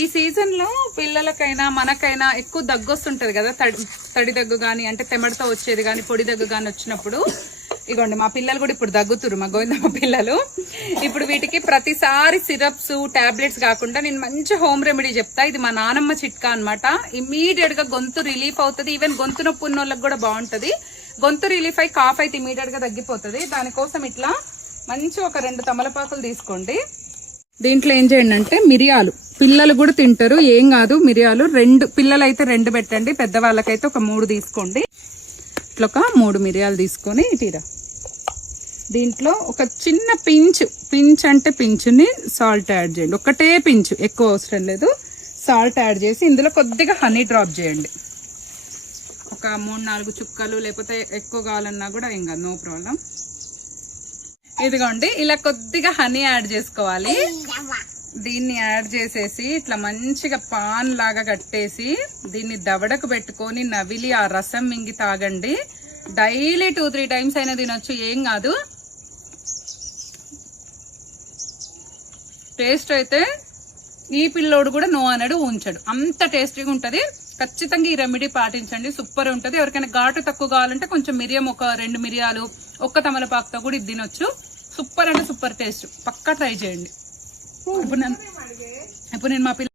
ఈ సీజన్లో పిల్లలకైనా మనకైనా ఎక్కువ దగ్గు వస్తుంటది కదా తడి తడి దగ్గు గాని అంటే తెమ్మడితో వచ్చేది గాని పొడి దగ్గు గాని వచ్చినప్పుడు ఇగోండి మా పిల్లలు కూడా ఇప్పుడు దగ్గుతురు మా గోవిందమ్మ పిల్లలు. ఇప్పుడు వీటికి ప్రతిసారి సిరప్స్ టాబ్లెట్స్ కాకుండా నేను మంచి హోమ్ రెమెడీ చెప్తా. ఇది మా నానమ్మ చిట్కా అన్నమాట. ఇమీడియట్గా గొంతు రిలీఫ్ అవుతుంది. ఈవెన్ గొంతు నొప్పి ఉన్న వాళ్ళకి కూడా బాగుంటుంది. గొంతు రిలీఫ్ అయి కాఫ్ అయితే ఇమీడియట్గా తగ్గిపోతుంది. దానికోసం ఇట్లా మంచి ఒక రెండు తమలపాకులు తీసుకోండి. దీంట్లో ఏం చేయండి అంటే మిరియాలు. పిల్లలు కూడా తింటారు. ఏం కాదు మిరియాలు రెండు పిల్లలు అయితే రెండు పెట్టండి పెద్దవాళ్ళకైతే ఒక మూడు తీసుకోండి. ఇట్లా ఒక మూడు మిరియాలు తీసుకొని ఇటీరా దీంట్లో ఒక చిన్న పించ్ పించ్ అంటే పించుని సాల్ట్ యాడ్ చేయండి. ఒకటే పించు ఎక్కువ అవసరం లేదు. సాల్ట్ యాడ్ చేసి ఇందులో కొద్దిగా హనీ డ్రాప్ చేయండి. ఒక మూడు నాలుగు చుక్కలు లేకపోతే ఎక్కువ కావాలన్నా కూడా ఏం కాదు నో ప్రాబ్లం. ఇదిగోండి ఇలా కొద్దిగా హనీ యాడ్ చేసుకోవాలి. దీన్ని యాడ్ చేసేసి ఇట్లా మంచిగా పాన్ లాగా కట్టేసి దీన్ని దవడకు పెట్టుకొని నవిలి ఆ రసం మింగి తాగండి. డైలీ టూ త్రీ టైమ్స్ అయినా తినొచ్చు ఏం కాదు. టేస్ట్ అయితే ఈ పిల్లోడు కూడా నో అనడు ఉంచడు. అంత టేస్టీగా ఉంటుంది. ఖచ్చితంగా ఈ రెమెడీ పాటించండి సూపర్ ఉంటుంది. ఎవరికైనా ఘాటు తక్కువ కావాలంటే కొంచెం మిరియం ఒక రెండు మిరియాలు ఒక్క తమలపాకుతో కూడా ఇది తినొచ్చు. సూపర్ అంటే సూపర్ టేస్ట్. పక్కా ట్రై చేయండి. ఇప్పుడు నేను ఇప్పుడు నేను మా పిల్ల